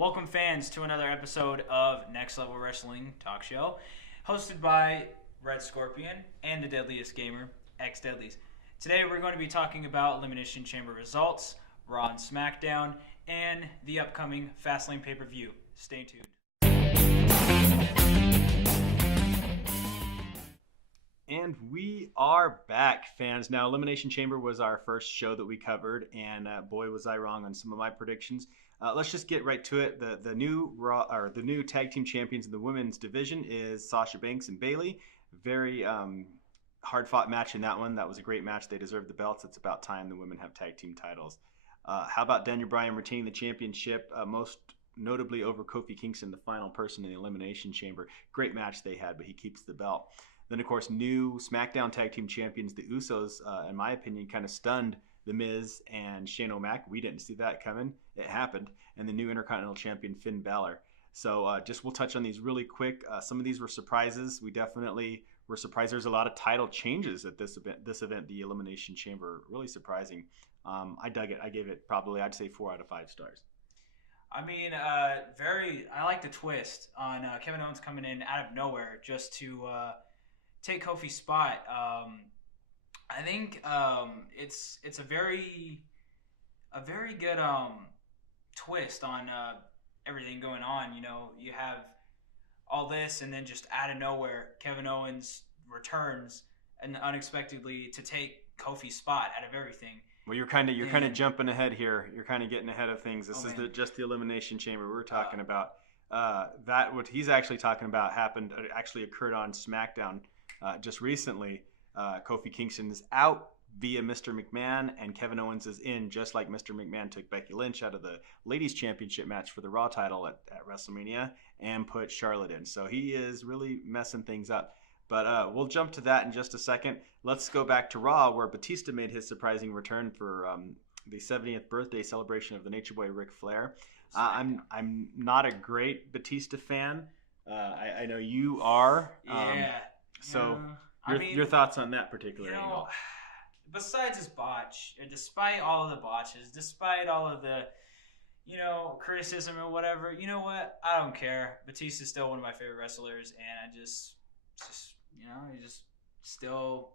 Welcome, fans, to another episode of Next Level Wrestling Talk Show, hosted by Red Scorpion and the Deadliest Gamer, X Deadlies. Today, we're going to be talking about Elimination Chamber results, Raw and SmackDown, and the upcoming Fastlane pay-per-view. Stay tuned. And we are back, fans. Now, Elimination Chamber was our first show that we covered, and boy, was I wrong on some of my predictions. Let's just get right to it. The new tag team champions in the women's division is Sasha Banks and Bayley. Very hard-fought match in that one. That was a great match. They deserve the belts. It's about time the women have tag team titles. How about Daniel Bryan retaining the championship, most notably over Kofi Kingston, the final person in the Elimination Chamber? Great match they had, but he keeps the belt. Then, of course, new SmackDown tag team champions, the Usos, in my opinion, kind of stunned The Miz and Shane O'Mac. We didn't see that coming. It happened. And the new Intercontinental Champion, Finn Balor. So we'll touch on these really quick. Some of these were surprises. We definitely were surprised. There's a lot of title changes at this event, the Elimination Chamber. Really surprising. I dug it. I gave it probably, I'd say, 4 out of 5 stars. I mean, I like the twist on Kevin Owens coming in out of nowhere just to take Kofi's spot. I think it's a very good twist on everything going on. You know, you have all this, and then just out of nowhere, Kevin Owens returns and unexpectedly to take Kofi's spot out of everything. Well, you're kind of jumping ahead here. You're kind of getting ahead of things. This is just the Elimination Chamber we're talking about. That what he's actually talking about actually occurred on SmackDown just recently. Kofi Kingston is out via Mr. McMahon, and Kevin Owens is in, just like Mr. McMahon took Becky Lynch out of the Ladies Championship match for the Raw title at WrestleMania and put Charlotte in. So he is really messing things up. But we'll jump to that in just a second. Let's go back to Raw, where Batista made his surprising return for the 70th birthday celebration of the Nature Boy Ric Flair. I'm not a great Batista fan. I know you are. Your thoughts on that particular angle? Besides his botch, despite all of the botches, despite all of the, criticism or whatever, you know what? I don't care. Batista's still one of my favorite wrestlers, and he's just still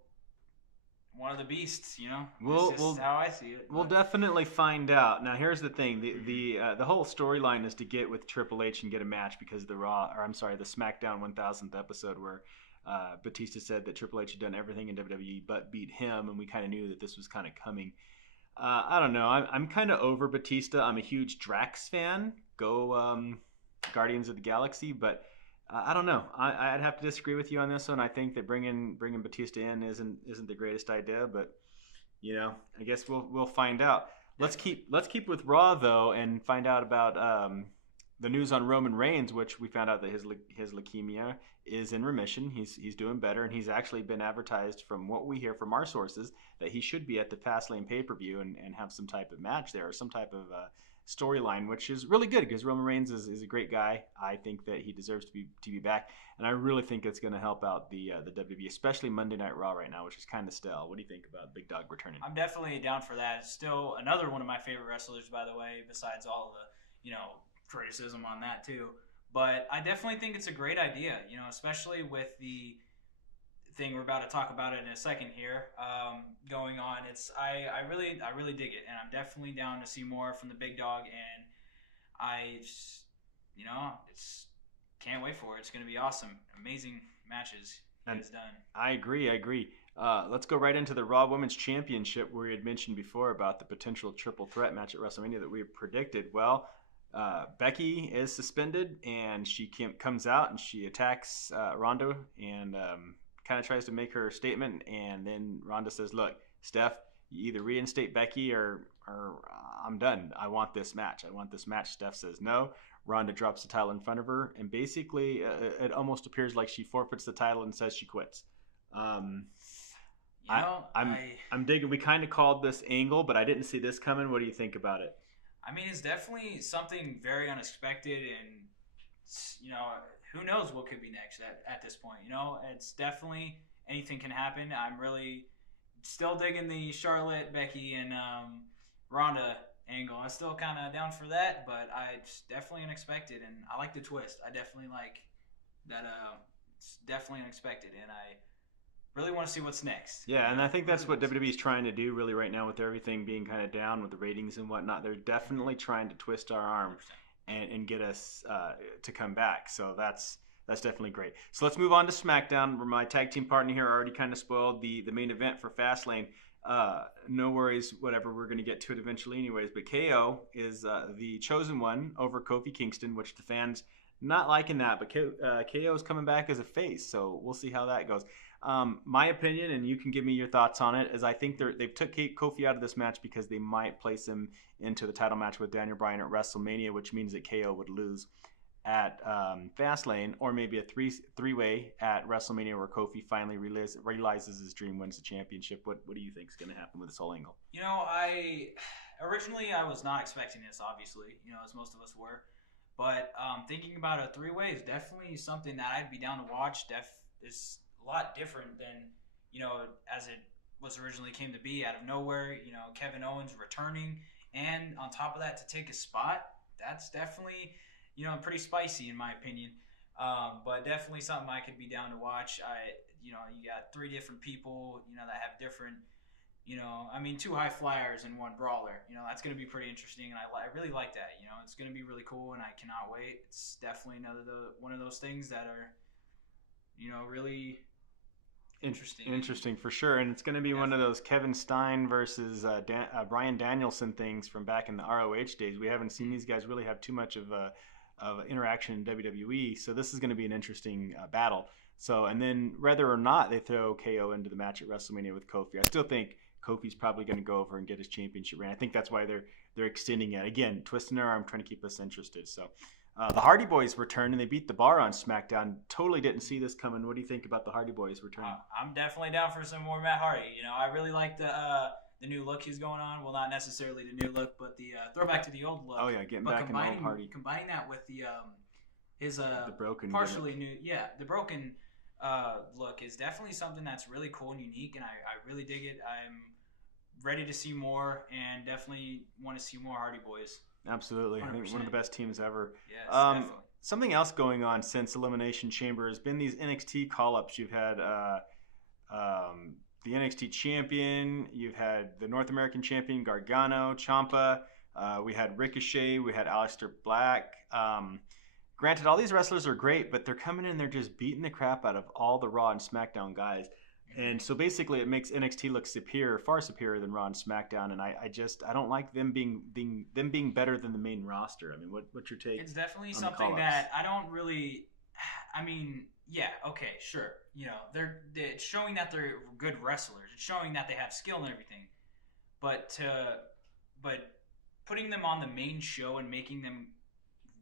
one of the beasts, That's just how I see it. We'll definitely find out. Now, here's the thing. The whole storyline is to get with Triple H and get a match because the SmackDown 1000th episode where Batista said that Triple H had done everything in WWE but beat him, and we kind of knew that this was kind of coming. I don't know. I'm kind of over Batista. I'm a huge Drax fan. Go Guardians of the Galaxy, but I don't know. I'd have to disagree with you on this one. I think that bringing Batista in isn't the greatest idea, but I guess we'll find out. Let's keep with Raw though, and find out about the news on Roman Reigns, which we found out that his leukemia is in remission. He's doing better, and he's actually been advertised, from what we hear from our sources, that he should be at the Fastlane pay-per-view and have some type of match there, or some type of storyline, which is really good because Roman Reigns is a great guy. I think that he deserves to be back, and I really think it's going to help out the WWE, especially Monday Night Raw right now, which is kind of stale. What do you think about Big Dog returning? I'm definitely down for that. It's still another one of my favorite wrestlers, by the way, besides all the criticism on that too. But I definitely think it's a great idea, especially with the thing we're about to talk about in a second here going on. I really dig it, and I'm definitely down to see more from the Big Dog, and I just, can't wait for it. It's going to be awesome. Amazing matches he has done. I agree. Let's go right into the Raw Women's Championship, where we had mentioned before about the potential triple threat match at WrestleMania that we predicted. Well, Becky is suspended, and she comes out and she attacks Ronda and kind of tries to make her statement. And then Ronda says, "Look, Steph, you either reinstate Becky or I'm done. I want this match. Steph says no. Ronda drops the title in front of her, and basically it almost appears like she forfeits the title and says she quits. I'm digging. We kind of called this angle, but I didn't see this coming. What do you think about it? I mean, it's definitely something very unexpected, and who knows what could be next at this point. It's definitely anything can happen. I'm really still digging the Charlotte, Becky, and Ronda angle. I'm still kind of down for that, but it's definitely unexpected, and I like the twist. I definitely like that. It's definitely unexpected, and I really want to see what's next. Yeah, and I think Really that's what want to see WWE is what's trying to do really right now with everything being kind of down with the ratings and whatnot. They're next. definitely trying to twist our arm 100%. and get us to come back. So that's definitely great. So let's move on to SmackDown, where my tag team partner here already kind of spoiled the main event for Fastlane. No worries, whatever. We're going to get to it eventually, anyways. But KO is the chosen one over Kofi Kingston, which the fans not liking that. But KO is coming back as a face, so we'll see how that goes. My opinion, and you can give me your thoughts on it, is I think they've took Kofi out of this match because they might place him into the title match with Daniel Bryan at WrestleMania, which means that KO would lose at Fastlane, or maybe a three-way at WrestleMania where Kofi finally realizes his dream, wins the championship. What do you think is going to happen with this whole angle? I originally I was not expecting this, obviously, as most of us were, but thinking about a three-way is definitely something that I'd be down to watch. Is a lot different than as it was originally came to be out of nowhere. Kevin Owens returning, and on top of that, to take a spot. That's definitely pretty spicy in my opinion. But definitely something I could be down to watch. You got three different people, that have different, two high flyers and one brawler. That's going to be pretty interesting, and I really like that. It's going to be really cool, and I cannot wait. It's definitely one of those things that are, really interesting. Interesting for sure, and it's going to be one of those Kevin Stein versus Bryan Danielson things from back in the ROH days. We haven't seen these guys really have too much of interaction in WWE, so this is going to be an interesting battle. So, and then whether or not they throw KO into the match at WrestleMania with Kofi, I still think Kofi's probably going to go over and get his championship reign. I think that's why they're extending it again, twisting their arm, trying to keep us interested. So. The Hardy Boys returned and they beat the Bar on SmackDown. Totally didn't see this coming. What do you think about the Hardy Boys returning? I'm definitely down for some more Matt Hardy. I really like the new look he's going on. Well, not necessarily the new look, but the throwback to the old look. Oh yeah, getting back in the old Hardy. Combining that with his the broken partially gimmick. the broken look is definitely something that's really cool and unique, and I really dig it. I'm ready to see more, and definitely want to see more Hardy Boys. Absolutely. 100%. I think one of the best teams ever. Yes, definitely. Something else going on since Elimination Chamber has been these NXT call-ups. You've had the NXT champion. You've had the North American champion, Gargano, Ciampa. We had Ricochet. We had Aleister Black. Granted, all these wrestlers are great, but they're coming in, they're just beating the crap out of all the Raw and SmackDown guys. And so basically it makes NXT look superior, far superior than Raw and SmackDown, and I don't like them being better than the main roster. I mean, what's your take? It's definitely something that I don't really. I mean, yeah, okay, sure. It's showing that they're good wrestlers. It's showing that they have skill and everything, but putting them on the main show and making them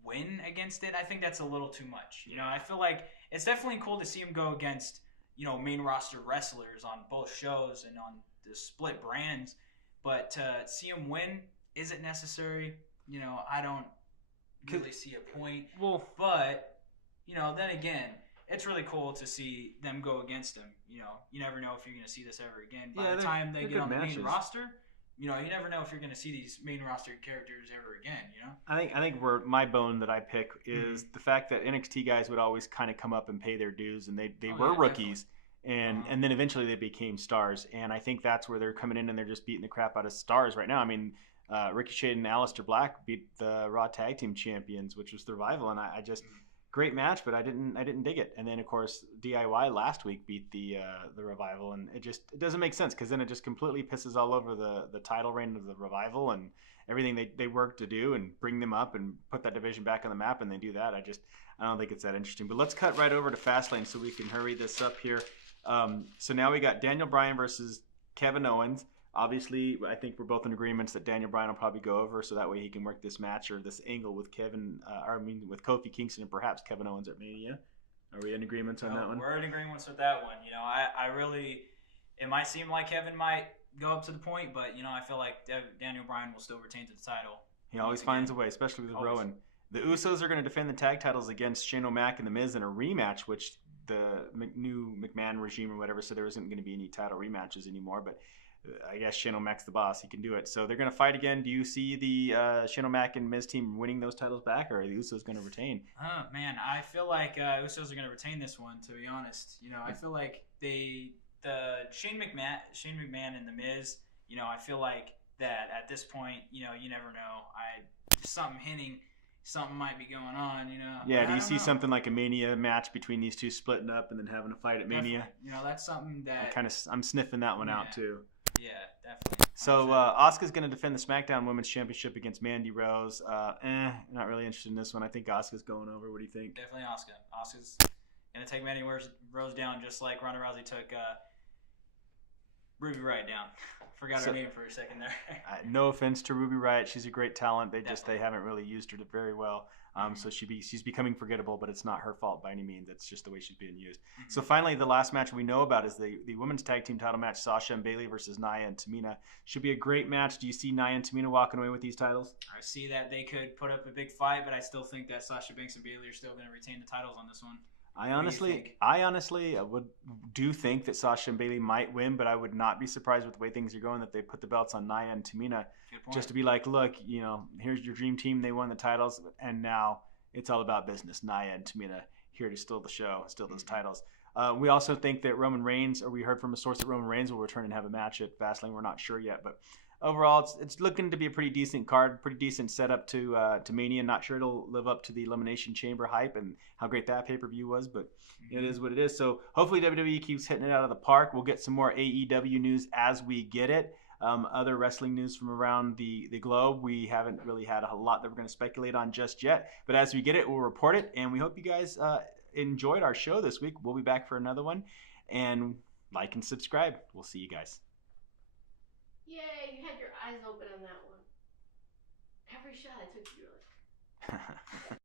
win against it, I think that's a little too much. I feel like it's definitely cool to see them go against main roster wrestlers on both shows and on the split brands, but to see them win, is it necessary? I don't really see a point. Well, but then again, it's really cool to see them go against them. You never know if you're going to see this ever again. By the time they get on the main roster, you never know if you're going to see these main roster characters ever again. I think where my bone that I pick is the fact that NXT guys would always kind of come up and pay their dues, and they were rookies, and then eventually they became stars. And I think that's where they're coming in and they're just beating the crap out of stars right now. I mean, Ricochet and Aleister Black beat the Raw Tag Team Champions, which was the Revival, and I just great match, but I didn't dig it. And then of course DIY last week beat the Revival, and it doesn't make sense because then it just completely pisses all over the title reign of the Revival and everything they work to do and bring them up and put that division back on the map, and they do that. I don't think it's that interesting. But let's cut right over to Fastlane so we can hurry this up here. So now we got Daniel Bryan versus Kevin Owens. Obviously, I think we're both in agreement that Daniel Bryan will probably go over, so that way he can work this match or this angle with with Kofi Kingston and perhaps Kevin Owens at Mania. Are we in agreement on that one? We're in agreement with that one. I really, it might seem like Kevin might go up to the point, but I feel like Daniel Bryan will still retain the title. He always finds a way, especially with Rowan. The Usos are going to defend the tag titles against Shane O'Mac and The Miz in a rematch, which the new McMahon regime or whatever said there isn't going to be any title rematches anymore, but I guess Shane O'Mac's the boss. He can do it. So they're going to fight again. Do you see the Shane O'Mac and Miz team winning those titles back, or are the Usos going to retain? Oh man, I feel like Usos are going to retain this one. To be honest, I feel like the Shane McMahon and the Miz. I feel like that at this point, you never know. Something hinting, something might be going on. Yeah. But Do I you don't see know. something like a Mania match between these two splitting up and then having a fight at Mania? Definitely. That's something that I'm sniffing that one out Yeah. too. yeah, definitely. So 100%. Asuka's going to defend the SmackDown Women's Championship against Mandy Rose. Not really interested in this one. I think Asuka's going over. What do you think? Definitely Asuka. Asuka's gonna take Mandy Rose down just like Ronda Rousey took Ruby Riott down. Forgot her name for a second there. No offense to Ruby Riott, she's a great talent. They Definitely. haven't really used her very well. So she's becoming forgettable, but it's not her fault by any means. It's just the way she's being used. So finally, the last match we know about is the women's tag team title match: Sasha and Bayley versus Nia and Tamina. Should be a great match. Do you see Nia and Tamina walking away with these titles? I see that they could put up a big fight, but I still think that Sasha Banks and Bayley are still going to retain the titles on this one. I What do you think? honestly do think that Sasha and Bayley might win, but I would not be surprised with the way things are going that they put the belts on Nia and Tamina Good point. just to be like, look, here's your dream team. They won the titles, and now it's all about business. Nia and Tamina here to steal the show, steal those titles. We also think that Roman Reigns, or we heard from a source that Roman Reigns will return and have a match at Fastlane. We're not sure yet, but overall, it's looking to be a pretty decent card, pretty decent setup to Mania. Not sure it'll live up to the Elimination Chamber hype and how great that pay-per-view was, but it is what it is. So hopefully WWE keeps hitting it out of the park. We'll get some more AEW news as we get it. Other wrestling news from around the globe, we haven't really had a lot that we're going to speculate on just yet, but as we get it, we'll report it, and we hope you guys enjoyed our show this week. We'll be back for another one, and like and subscribe. We'll see you guys. Yay, you had your eyes open on that one. Every shot I took, you were like...